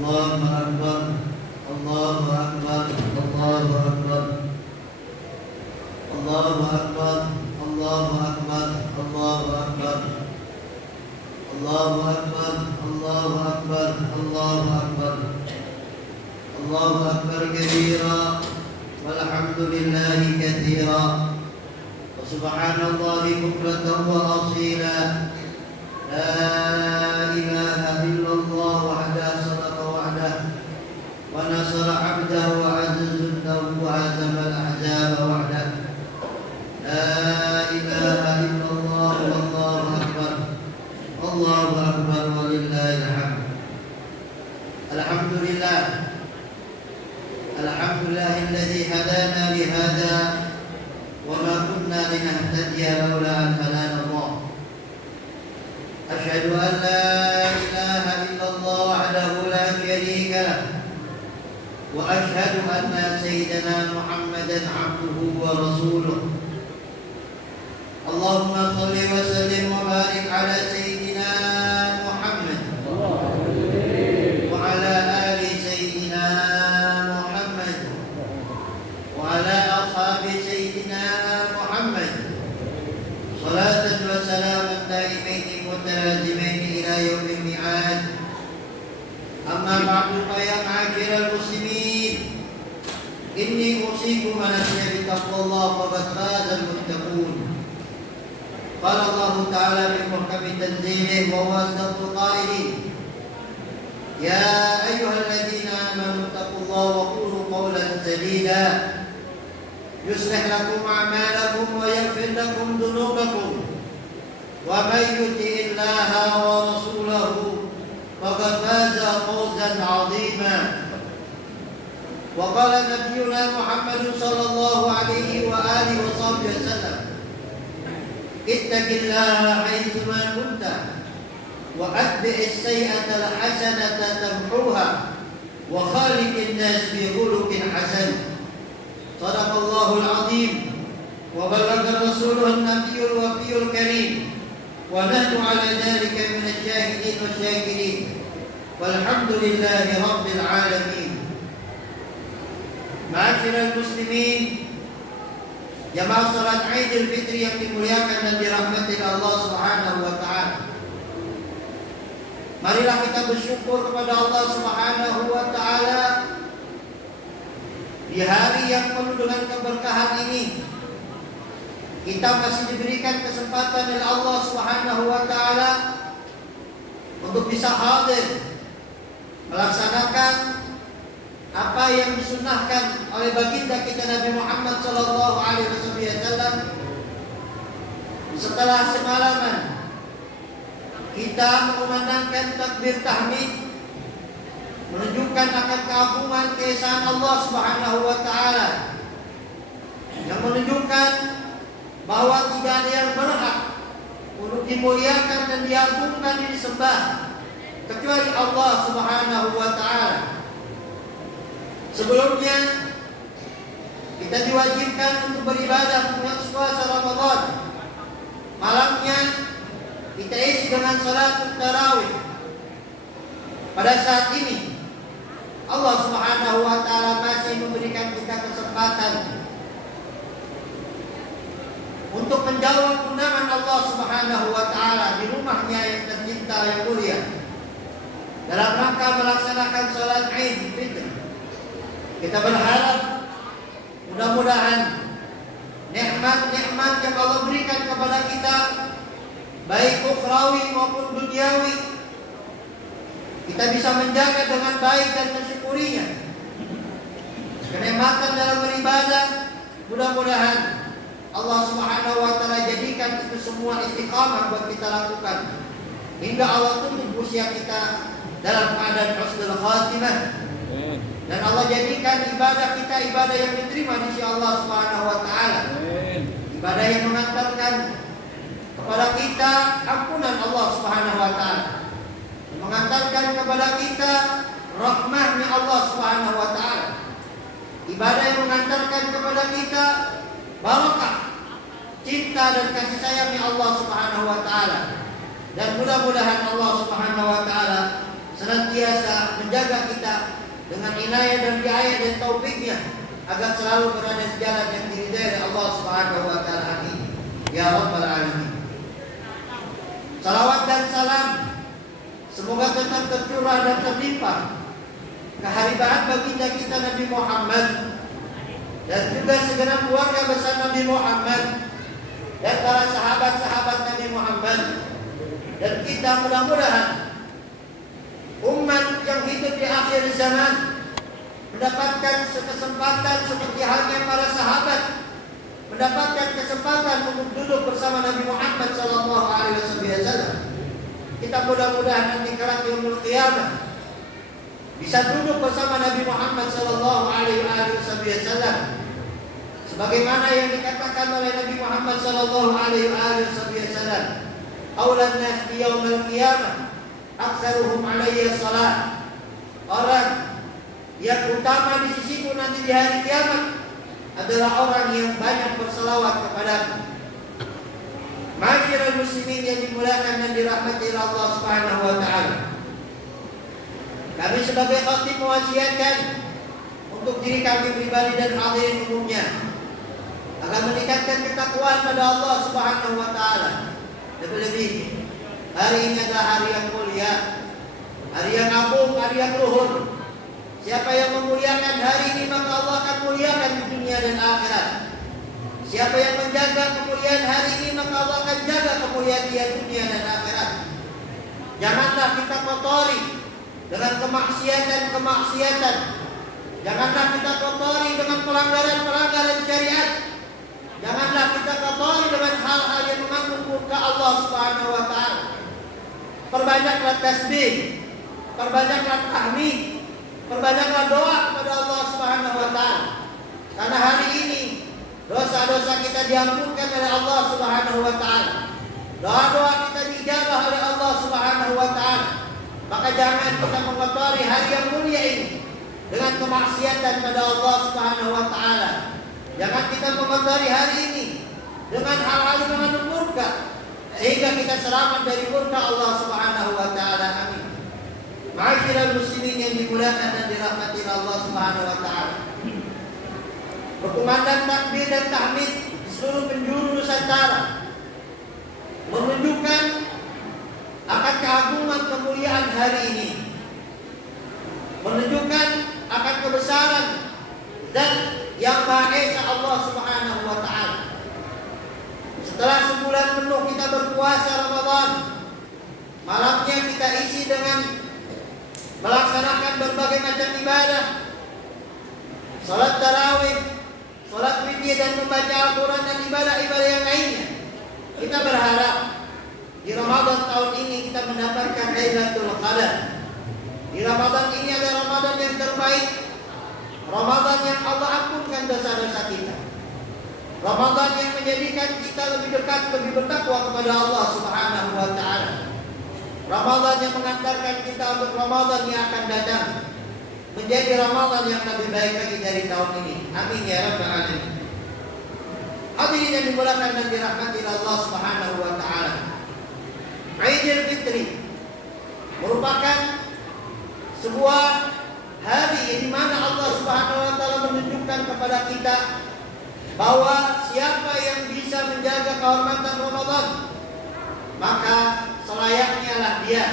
الله أكبر الله أكبر الله أكبر الله أكبر الله أكبر الله أكبر الله أكبر الله أكبر الله أكبر الله أكبر كبيرا والحمد لله كثيرا وسبحان الله بكرة وأصيلا لا إله إلا الله وحده صدق وحده ونصر عبده وعزز جنده وهزم الأحزاب وحده لا إله إلا الله والله أكبر الله أكبر ولله الحمد الحمد لله الحمد لله الذي هدانا لهذا وما كنا لنهتدي لولا أن هدانا الله أشهد أن لا إله إلا الله وحده لا شريك له وأشهد أن سيدنا محمدا عبده ورسوله اللهم صل وسلم وبارك على سيدنا محمد وعلى آل سيدنا محمد وعلى أصحاب سيدنا محمد صلاة وسلاما دائمين متلازمين إلى يوم الميعاد أما بعد فيا معاشر المسلمين إني أوصيكم ونفسي بتقوى الله فقد فاز المتقون قال الله تعالى في محكم تنزيله وهو أصدق القائلين يا أيها الذين آمنوا اتقوا الله وقولوا قولا سديدا يصلح لكم أعمالكم ويغفر لكم ذنوبكم ومن يطع الله ورسوله فقد فاز فوزا عظيما وقال نبينا محمد صلى الله عليه وآله وصحبه وسلم اتق الله حيثما كنت وأتبع السيئة الحسنة تمحوها وخالق الناس بخلق حسن صدق الله العظيم وبلغ الرسول النبي الوفي الكريم ونحن على ذلك من الشاهدين والشاكرين والحمد لله رب العالمين. Ma'asyiral muslimin, jamaah salat Idul Fitri yang dimuliakan dan dirahmati Allah Subhanahu wa taala. Marilah kita bersyukur kepada Allah Subhanahu wa taala di hari yang penuh dengan keberkahan ini. Kita masih diberikan kesempatan oleh Allah Subhanahu wa taala untuk bisa hadir melaksanakan apa yang disunnahkan oleh baginda kita Nabi Muhammad sallallahu alaihi wasallam. Setelah semalaman kita mengumandangkan takbir tahmid menunjukkan akan keagungan keesaan Allah Subhanahu wa taala yang menunjukkan bahwa tidak ada yang berhak untuk dimuliakan dan diagungkan dan disembah kecuali Allah Subhanahu wa taala. Sebelumnya kita diwajibkan untuk beribadah bulan puasa Ramadan. Malamnya kita isi dengan salat tarawih. Pada saat ini Allah Subhanahu wa taala masih memberikan kita kesempatan untuk menjawab undangan Allah Subhanahu wa taala di rumahnya yang tercinta yang mulia dalam rangka melaksanakan salat Idul Fitri. Kita berharap mudah-mudahan nikmat-nikmat yang Allah berikan kepada kita baik ukhrawi maupun duniawi kita bisa menjaga dengan baik dan mensyukurinya. Kenikmatan dalam beribadah mudah-mudahan Allah Subhanahu wa taala jadikan itu semua istiqamah buat kita lakukan hingga Allah tutup usia kita dalam keadaan husnul khatimah. Dan Allah jadikan ibadah kita ibadah yang diterima di sisi Allah Subhanahu wa taala. Ibadah yang mengantarkan kepada kita ampunan Allah Subhanahu wa taala. Mengantarkan kepada kita rahmatnya Allah Subhanahu wa taala. Ibadah yang mengantarkan kepada kita barakah, cinta dan kasih sayangnya Allah Subhanahu wa taala. Dan mudah-mudahan Allah Subhanahu wa taala senantiasa menjaga kita dengan inayah dan riayah dan taufiknya agar selalu berada di jalan yang diridai oleh Allah Subhanahu wa taala. Amin ya rabbal alamin. Salawat dan salam semoga tetap tercurah dan terlimpah kehadiran baginda kita Nabi Muhammad dan juga segenap keluarga besar Nabi Muhammad dan para sahabat-sahabat Nabi Muhammad, dan kita mudah-mudahan umat yang hidup di akhir zaman mendapatkan kesempatan seperti halnya para sahabat mendapatkan kesempatan untuk duduk bersama Nabi Muhammad SAW. Kita mudah-mudahan nanti kelak yaumul qiyamah bisa duduk bersama Nabi Muhammad SAW, sebagaimana yang dikatakan oleh Nabi Muhammad SAW, "Aulan nas bi yaumil qiyamah aktsaruhum alayya shalah." Orang yang utama di sisiku nanti di hari kiamat adalah orang yang banyak berselawat kepadaku. Ma'asyiral muslimin yang dimuliakan dan dirahmati Allah Subhanahu wa taala. Kami sebagai khatib mewasiatkan untuk diri kami pribadi dan hadirin umumnya agar meningkatkan ketakwaan pada Allah Subhanahu wa taala. Lebih-lebih hari ini adalah hari yang mulia, hari yang agung, hari yang luhur. Siapa yang memuliakan hari ini maka Allah akan muliakan di dunia dan akhirat. Siapa yang menjaga kemuliaan hari ini maka Allah akan jaga kemuliaan dia dunia dan akhirat. Janganlah kita kotori dengan kemaksiatan. Janganlah kita kotori dengan pelanggaran syariat. Janganlah kita kotori dengan hal-hal yang mengandung murka Allah Subhanahu wa taala. Perbanyaklah tasbih, perbanyaklah tahmid, perbanyaklah doa kepada Allah Subhanahu wa taala. Karena hari ini dosa-dosa kita diampunkan oleh Allah Subhanahu wa taala. Doa-doa kita dijabah oleh Allah Subhanahu wa taala. Maka jangan kita mengotori hari yang mulia ini dengan kemaksiatan pada Allah Subhanahu wa taala. Jangan kita mengotori hari ini dengan hal-hal yang mengandung murka sehingga kita selamat dari murka Allah Subhanahu wa taala. Amin. Ma'asyiral muslimin yang dimuliakan dan dirahmati Allah Subhanahu wa taala. Berkumandang takbir dan tahmid di seluruh penjuru Nusantara menunjukkan akan keagungan kemuliaan hari ini, menunjukkan akan kebesaran dan yang Maha Esa Allah Subhanahu wa taala. Setelah sebulan penuh kita berpuasa Ramadan, malamnya kita isi dengan melaksanakan berbagai macam ibadah, salat tarawih, salat witir dan membaca Al-Quran dan ibadah-ibadah yang lainnya. Kita berharap di Ramadan tahun ini kita mendapatkan Lailatul Qadar. Di Ramadan ini adalah Ramadan yang terbaik, Ramadan yang Allah ampunkan dosa-dosa kita, Ramadan yang menjadikan kita lebih dekat, lebih bertakwa kepada Allah Subhanahu wa taala, Ramadan yang mengantarkan kita untuk Ramadan yang akan datang menjadi Ramadan yang lebih baik lagi dari tahun ini. Amin ya rabbal alamin. Hadirin yang dimuliakan dan dirahmati Allah Subhanahu wa taala. Idul Fitri merupakan sebuah hari di mana Allah Subhanahu wa taala menunjukkan kepada kita bahwa siapa yang bisa menjaga kehormatan Ramadan maka selayaknya lah dia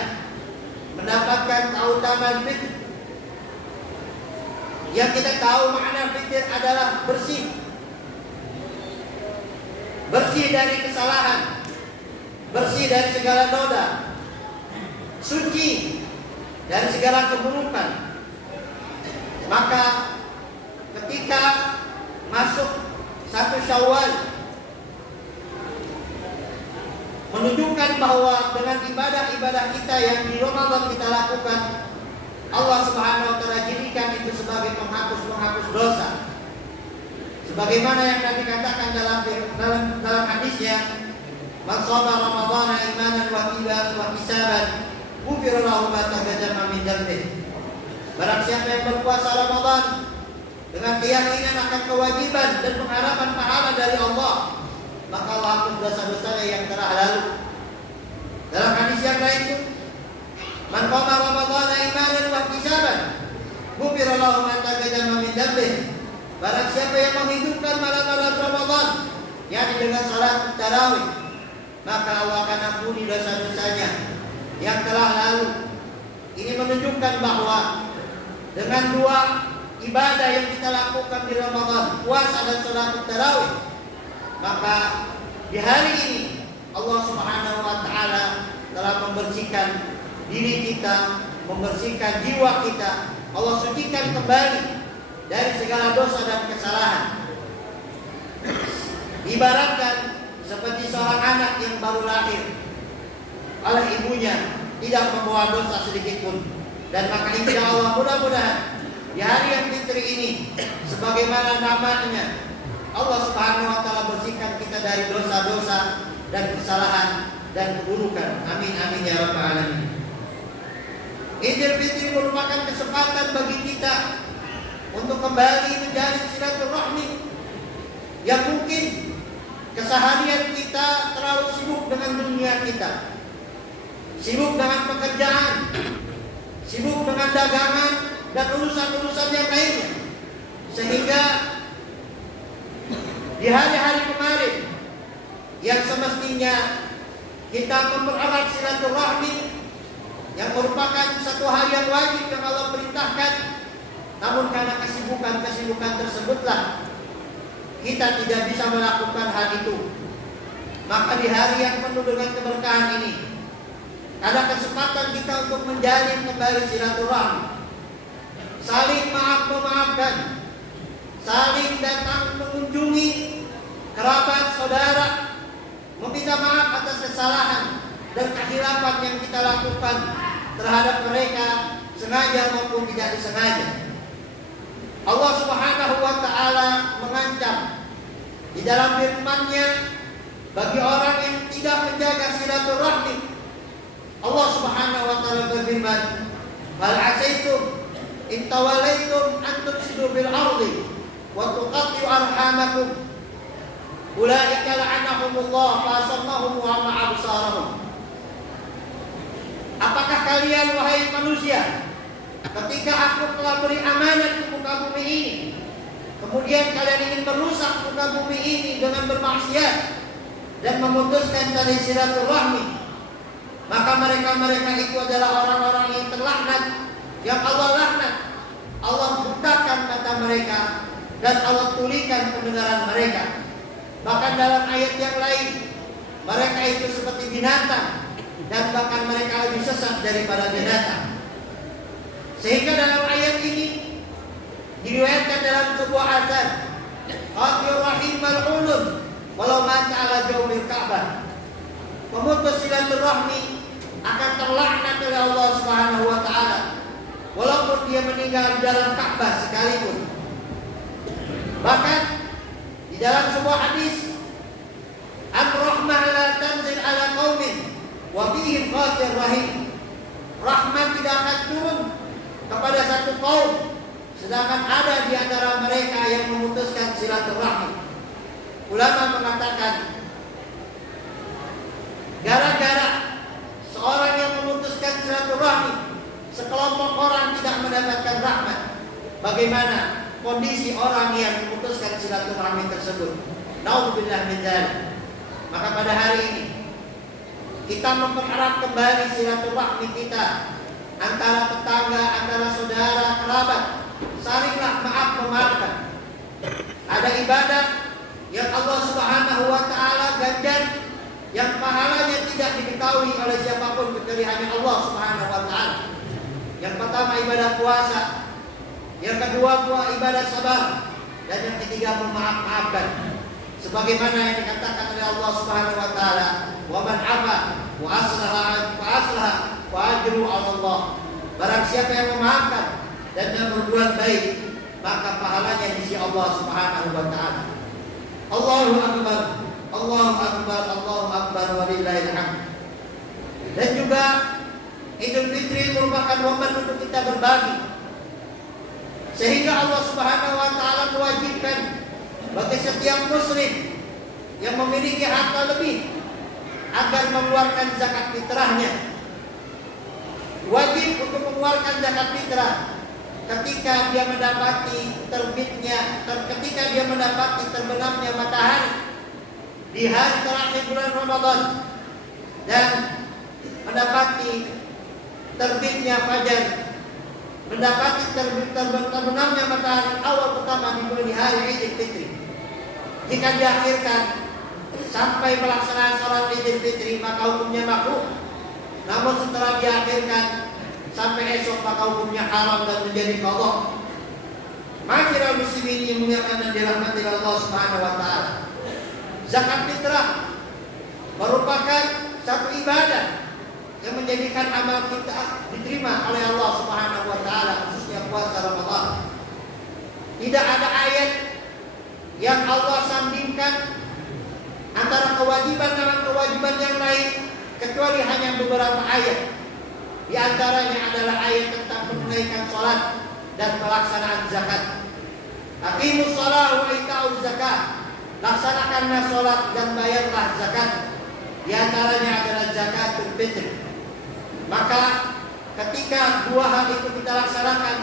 mendapatkan keutamaan fitr. Yang kita tahu makna fitr adalah bersih. Bersih dari kesalahan, bersih dari segala noda, suci dari segala keburukan. Maka ketika masuk 1 Syawal menunjukkan bahwa dengan ibadah-ibadah kita yang di Ramadan kita lakukan, Allah Subhanahu wa taala jadikan itu sebagai penghapus dosa. Sebagaimana yang Nabi katakan dalam hadisnya, "Man shoma Ramadhana imanan wa ihtisaban, ghufira lahu ma taqaddama min dhanbihi." Barang siapa yang berpuasa Ramadan dengan keyakinan akan kewajiban dan pengharapan pahala dari Allah, maka Allah hapus dosa-dosanya yang telah lalu. Dalam hadis yang lain itu Man qama Ramadhana imanan wa ihtisaban, ghufira lahu ma taqaddama min dhanbihi. Barang siapa yang menghidupkan malam-malam Ramadan, yakni dengan salat tarawih, maka Allah akan ampuni dosa-dosanya yang telah lalu. Ini menunjukkan bahwa dengan dua ibadah yang kita lakukan di Ramadan, puasa dan salat tarawih, maka di hari ini Allah Subhanahu wa taala telah membersihkan diri kita, membersihkan jiwa kita. Allah sucikan kembali dari segala dosa dan kesalahan. Ibaratkan seperti seorang anak yang baru lahir oleh ibunya, tidak membawa dosa sedikit pun. Dan maka insya Allah mudah-mudahan di hari yang fitri ini, sebagaimana namanya, Allah Subhanahu wa taala bersihkan kita dari dosa-dosa dan kesalahan dan keburukan. Amin amin ya rabbal alamin. Idul Fitri merupakan kesempatan bagi kita untuk kembali menjalin silaturahmi yang mungkin keseharian kita terlalu sibuk dengan dunia kita, sibuk dengan pekerjaan, sibuk dengan dagangan dan urusan-urusan yang lainnya, sehingga di hari-hari kemarin yang semestinya kita mempererat silaturahmi yang merupakan satu hal yang wajib yang Allah perintahkan, namun karena kesibukan-kesibukan tersebutlah kita tidak bisa melakukan hal itu. Maka di hari yang penuh dengan keberkahan ini ada kesempatan kita untuk menjalin kembali silaturahmi, saling maaf-memaafkan, saling datang mengunjungi kerabat, saudara, meminta maaf atas kesalahan dan kehilafan yang kita lakukan terhadap mereka, sengaja maupun tidak disengaja. Allah Subhanahu wa taala mengancam di dalam firman-Nya bagi orang yang tidak menjaga silaturahmi. Allah Subhanahu wa taala berfirman, "Hal asaitum in tawallaitum an tufsidu bil ardi wa tuqatti'u arhamakum. Ulaika la'anahumullah fa asammahum wa ma'a absarahum." Apakah kalian wahai manusia, ketika aku telah beri amanat di muka bumi ini, kemudian kalian ingin merusak muka bumi ini dengan bermaksiat dan memutuskan tali silaturahmi, maka mereka itu adalah orang-orang yang terlaknat, yang Allah laknat. Allah bukakan mata mereka dan Allah tulikan pendengaran mereka. Bahkan dalam ayat yang lain, mereka itu seperti binatang, dan bahkan mereka lebih sesat daripada binatang. Sehingga dalam ayat ini diriwayatkan dalam sebuah azan, "Qatir rahim mal'unun walau mata ala jawmil Ka'bah." Pemutus silaturahmi akan terlaknat oleh Allah Subhanahu wa taala walaupun dia meninggal di dalam Ka'bah sekalipun. Bahkan di dalam sebuah hadis, "Ar-rahmah la tanzil ala qaumin wa fihim qatir rahim." Rahmat tidak akan turun kepada satu kaum sedangkan ada di antara mereka yang memutuskan silaturahmi. Ulama mengatakan, gara-gara seorang yang memutuskan silaturahmi, sekelompok orang tidak mendapatkan rahmat, bagaimana kondisi orang yang memutuskan silaturahmi tersebut? Naudzubillah min dzalik. Maka pada hari ini kita mempererat kembali silaturahmi kita antara tetangga, antara saudara, kerabat. Salinglah maaf memaafkan. Ada ibadah yang Allah Subhanahu wa taala ganjar, yang pahalanya tidak diketahui oleh siapapun kecuali hanya Allah Subhanahu wa taala. Yang pertama ibadah puasa, yang kedua ibadah sabar, dan yang ketiga memaaf-maafkan. Sebagaimana yang dikatakan oleh Allah Subhanahu wa taala, "Wa man 'afa wa aslaha wa ajru 'ala Allah." Barang siapa yang memaafkan dan yang berbuat baik, maka pahalanya di sisi Allah Subhanahu wa taala. Allahu akbar, Allahu akbar, Allahu akbar walillahil hamd. Dan juga Idul Fitri merupakan momen untuk kita berbagi. Sehingga Allah Subhanahu wa taala mewajibkan bagi setiap muslim yang memiliki harta lebih agar mengeluarkan zakat fitrahnya. wajib untuk mengeluarkan zakat fitrah ketika dia mendapati ketika dia mendapati terbenamnya matahari di hari terakhir bulan Ramadan dan mendapati terbitnya fajar, mendapati terbenamnya matahari awal pertama di hari Idul Fitri. Jika diakhirkan sampai pelaksanaan sholat Idul Fitri maka hukumnya makruh. Namun setelah diakhirkan sampai esok maka hukumnya haram dan menjadi qadha. Ma'asyiral muslimin yang muliakan dan dirahmati Allah Subhanahu wa taala. Zakat fitrah merupakan satu ibadah yang menjadikan amal kita diterima oleh Allah Subhanahu wa taala, khususnya puasa Ramadan. Tidak ada ayat yang Allah sandingkan antara kewajiban dengan kewajiban yang lain kecuali hanya beberapa ayat. Di antaranya adalah ayat tentang menunaikan salat dan pelaksanaan zakat. Aqimus shalah wa itauz zakat. Laksanakanlah salat dan bayarlah zakat. Di antaranya adalah zakatul fitr. Maka ketika dua hal itu kita laksanakan,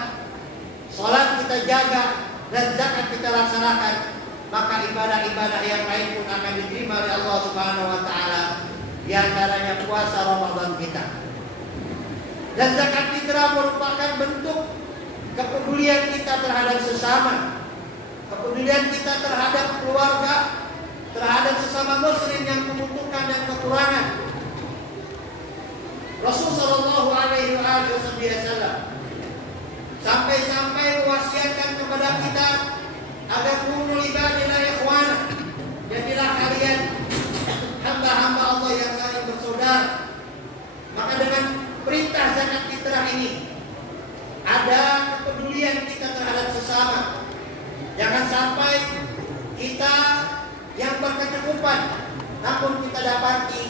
salat kita jaga dan zakat kita laksanakan, maka ibadah-ibadah yang lain pun akan diterima oleh Allah Subhanahu wa taala. Di antaranya puasa Ramadan kita. Dan zakat fitrah merupakan bentuk kepedulian kita terhadap sesama, kepedulian kita terhadap keluarga, terhadap sesama muslim yang membutuhkan dan kekurangan. Rasulullah Shallallahu Alaihi Wasallam sampai mewasiatkan kepada kita agar kunu ibadillah ikhwana, jadilah kalian hamba-hamba Allah yang saling bersaudara. Maka dengan perintah zakat fitrah ini ada kepedulian kita terhadap sesama. Jangan sampai kita yang berkecukupan, namun kita dapati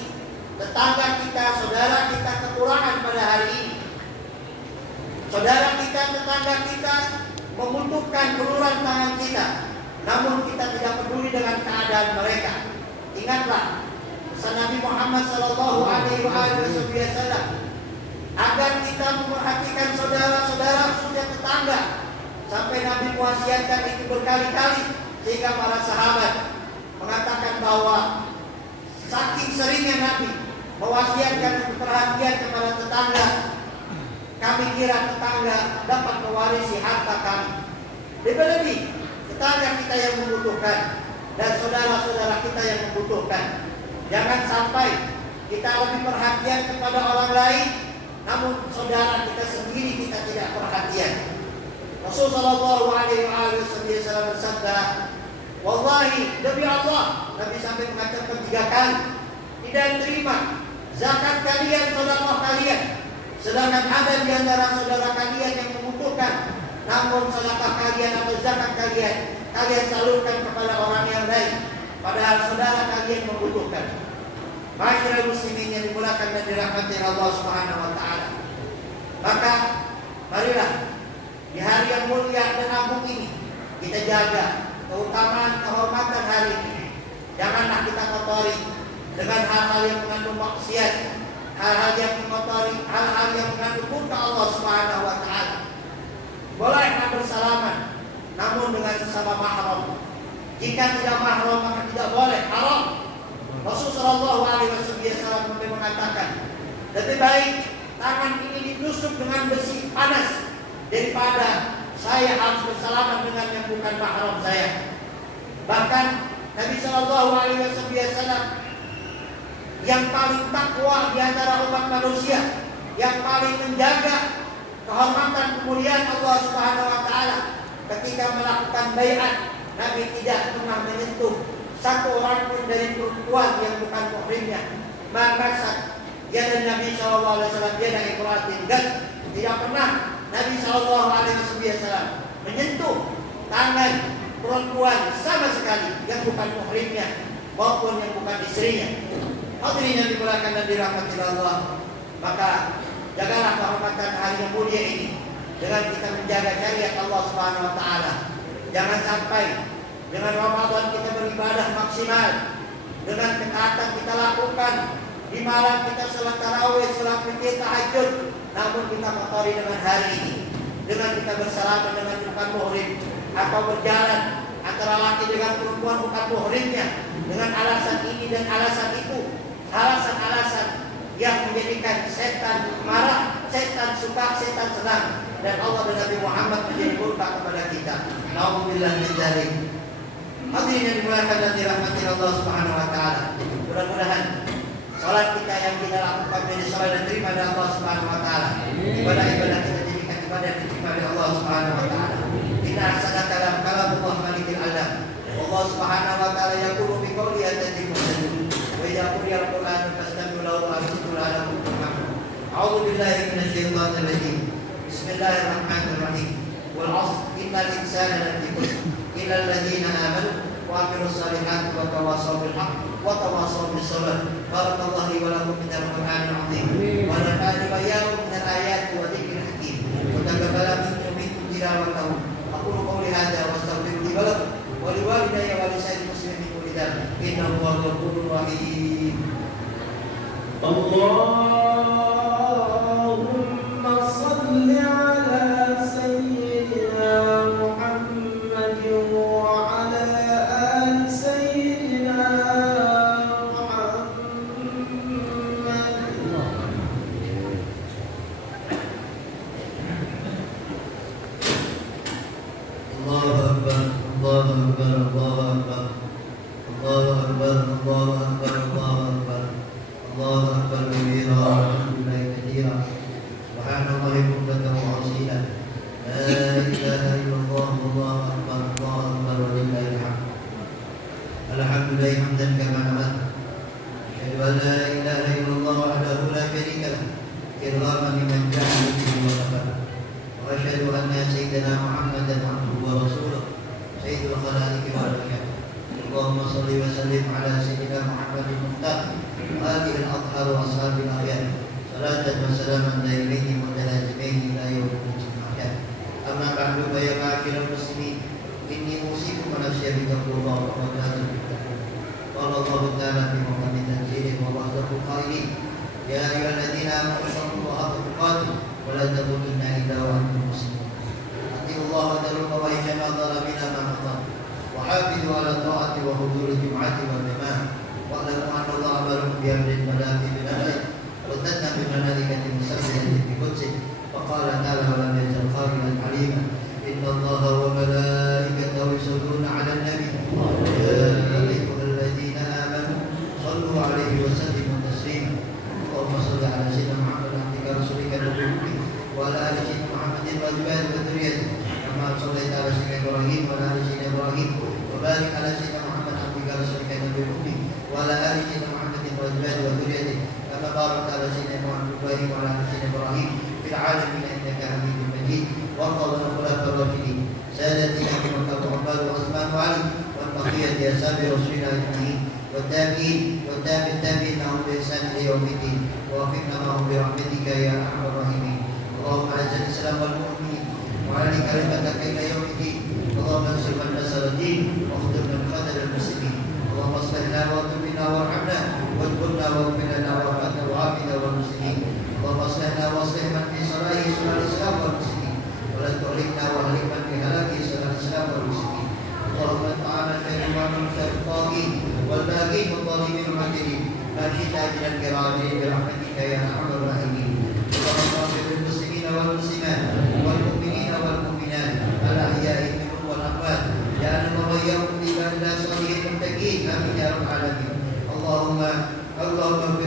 tetangga kita, saudara kita kekurangan pada hari ini. Saudara kita, tetangga kita membutuhkan uluran tangan kita, namun kita tidak peduli dengan keadaan mereka. Ingatlah pesan Nabi Muhammad Sallallahu Alaihi Wasallam agar kita memperhatikan saudara-saudara khususnya tetangga. Sampai Nabi mewasiatkan itu berkali-kali sehingga para sahabat mengatakan bahwa saking seringnya Nabi mewasiatkan perhatian kepada tetangga, kami kira tetangga dapat mewarisi harta kami. Lebih-lebih tetangga kita yang membutuhkan dan saudara-saudara kita yang membutuhkan. Jangan sampai kita lebih perhatian kepada orang lain, namun saudara kita sendiri kita tidak perhatian. Rasulullah Shallallahu Alaihi Wasallam bersabda, wallahi demi Allah, Nabi sampai mengatakan 3 kali, tidak terima zakat kalian, sedekah kalian, sedangkan ada di antara saudara kalian yang membutuhkan, namun sedekah kalian atau zakat kalian salurkan kepada orang yang lain, padahal saudara kalian membutuhkan. Ma'asyiral muslimin yang dimulakan dan dirahmati Allah Subhanahu wa taala. Maka marilah di hari yang mulia dan agung ini kita jaga keutamaan kehormatan hari ini. Janganlah kita kotori dengan hal-hal yang mengandung maksiat, hal-hal yang mengotori, hal-hal yang mengandung murka Allah Subhanahu wa taala. Bolehlah bersalaman namun dengan sesama mahram. Jika tidak mahram maka tidak boleh, haram. Rasulullah Shallallahu Alaihi Wasallam mengatakan, lebih baik tangan ini ditusuk dengan besi panas daripada saya harus bersalaman dengan yang bukan mahram saya. Bahkan Nabi Shallallahu Alaihi Wasallam yang paling takwa di antara umat manusia, yang paling menjaga kehormatan kemuliaan Allah Subhanahu wa taala, ketika melakukan baiat, Nabi tidak pernah menyentuh satu orang pun dari perempuan yang bukan muhrimnya. Maka dia dan Nabi SAW dia dan Ibrahim tidak pernah Nabi SAW menyentuh tangan perempuan sama sekali yang bukan muhrimnya maupun yang bukan istrinya. Hadirin yang dimulakan dan dirahmati Allah, maka jagalah kehormatan hari yang mulia ini dengan kita menjaga syariat Allah Subhanahu wa taala. Jangan sampai dengan Ramadan kita beribadah maksimal, dengan ketaatan kita lakukan di malam kita salat tarawih, salat witir, tahajud, namun kita kotori dengan hari ini, dengan kita bersalaman dengan bukan muhrim, atau berjalan antara laki dengan perempuan bukan muhrimnya, dengan alasan ini dan alasan itu, alasan-alasan yang menjadikan setan marah, setan suka, setan senang, dan Allah dan Nabi Muhammad menjadi murka kepada kita. Nauzubillah min dzalik. Hadirin yang dimuliakan dan dirahmati Allah Subhanahu wa taala. Mudah-mudahan salat kita yang kita lakukan menjadi salat yang diterima oleh Allah Subhanahu wa taala. Ibadah-ibadah kita jadikan ibadah yang diterima oleh Allah Subhanahu wa taala. Inna ahsana kalamullah malikil alam. Allah Subhanahu wa taala yaqulu bi qouli atatimmu sajud. Wa idza quriya al-Qur'an fastami'u lahu wa ansitu la'allakum turhamun. A'udzu billahi minasy syaithanir rajim. Bismillahirrahmanirrahim. Wal 'ashr innal insana lafi khusr illa alladziina aamanu wa 'amilus salihati wa tawassaw bil haqq wa tawassaw bis sabr. Barakallahu li wa lakum minal Qur'anil 'azim. Wa nafa'ani wa iyyakum minal ayati wa dzikril hakim. Wa taqabbala minkum tilawatahu. Aqulu qawli hadza wa astaghfiru li wa lakum wa liwalidayya wa lisa'iril muslimin min kulli dhanbin innahu huwal ghafurur rahim. Allahumma shalli ala sayyidina Muhammadin wa ala ali sayyidina Muhammad. Allahu Akbar, Allahu Akbar, Allahu Akbar, Allahu Akbar, Allahu Akbar, Allahu Akbar, Allahu Akbar kabira, alhamdulillahi katsira, subhanallahi bukratan wa asila, la ilaha illallah, Allahu Akbar, Allahu Akbar wa lillahil hamd. Alhamdulillahi hamdan kama amara. Asyhadu an la ilaha illallah wahdahu la syarika lahu, ikraman liman ja'ala bihi wa kafara. وأشهد أن سيدنا محمدا عبده ورسوله سيد الخلائق والبشر. اللهم صل وسلم على سيدنا محمد المختار وآله الأطهار وأصحابه الأخيار صلاة وسلاما دائمين متلازمين إلى يوم الدين. أما بعد فيا معاشر المسلمين إني أوصيكم ونفسي بتقوى الله ومجاهدة بالتقوى. قال الله تعالى في محكم تنزيله وهو أصدق القائلين يا أيها الذين آمنوا اتقوا الله حق تقاته ولا تموتن إلا وأنتم مسلمون. أطيعوا الله وذروا الفواحش ما ظهر منها ما بطن وحافظوا على الطاعة وحضور الجمعة والجماعة واعلموا أن الله أمركم بأمر البلاغ بنفسه وثنى بملائكة مسبحة بقدسه وقال تعالى ولم يزل قائلا عليما إن الله وملائكته يصلون على النبي يا أيها الذين آمنوا صلوا عليه وسلموا تسليما. اللهم صل على سيدنا محمد عبدك رسولك النبي وعلى آل سيدنا محمد وأزواجه وذريته كما صليت على سيدنا إبراهيم وعلى آل سيدنا إبراهيم وبارك على سيدنا محمد عبدك رسولك النبي وعلى آل سيدنا محمد وأزواجه وذريته كما باركت على سيدنا إبراهيم وعلى آل سيدنا إبراهيم في العالمين إنك حميد مجيد. وارض عن الخلفاء الراشدين سادتنا أبي بكر وعمر وعثمان وعلي والبقية أصحاب رسول الله أجمعين والتابعين والتابعين لهم بإحسان إلى يوم الدين ووفقنا معهم برحمتك يا أرحم الراحمين. اللهم أعز الإسلام والمؤمنين وعلي كلمتك إلى يوم الدين. اللهم انصر من نصر الدين واخذل من خذل المسلمين. اللهم اصلح لنا واغفر لنا وارحمنا واجبرنا واغفر لنا وعافنا والمسلمين. اللهم اصلحنا واصلح من في صلاحه صلاح الإسلام والمسلمين ولا تهلكنا واهلك من في هلاكه صلاح الإسلام والمسلمين. اللهم انفعنا خير ما من شر الطاغين والباغين والظالمين والمعتدين ما شئت أجل الكرامين برحمتك يا أرحم الراحمين. اللهم اغفر للمسلمين والمسلمات والمؤمنين والمؤمنات الأحياء منهم والأموات جعلنا الله وإياكم من عباد الله الصالحين المتقين آمين يا رب العالمين. اللهم اغفر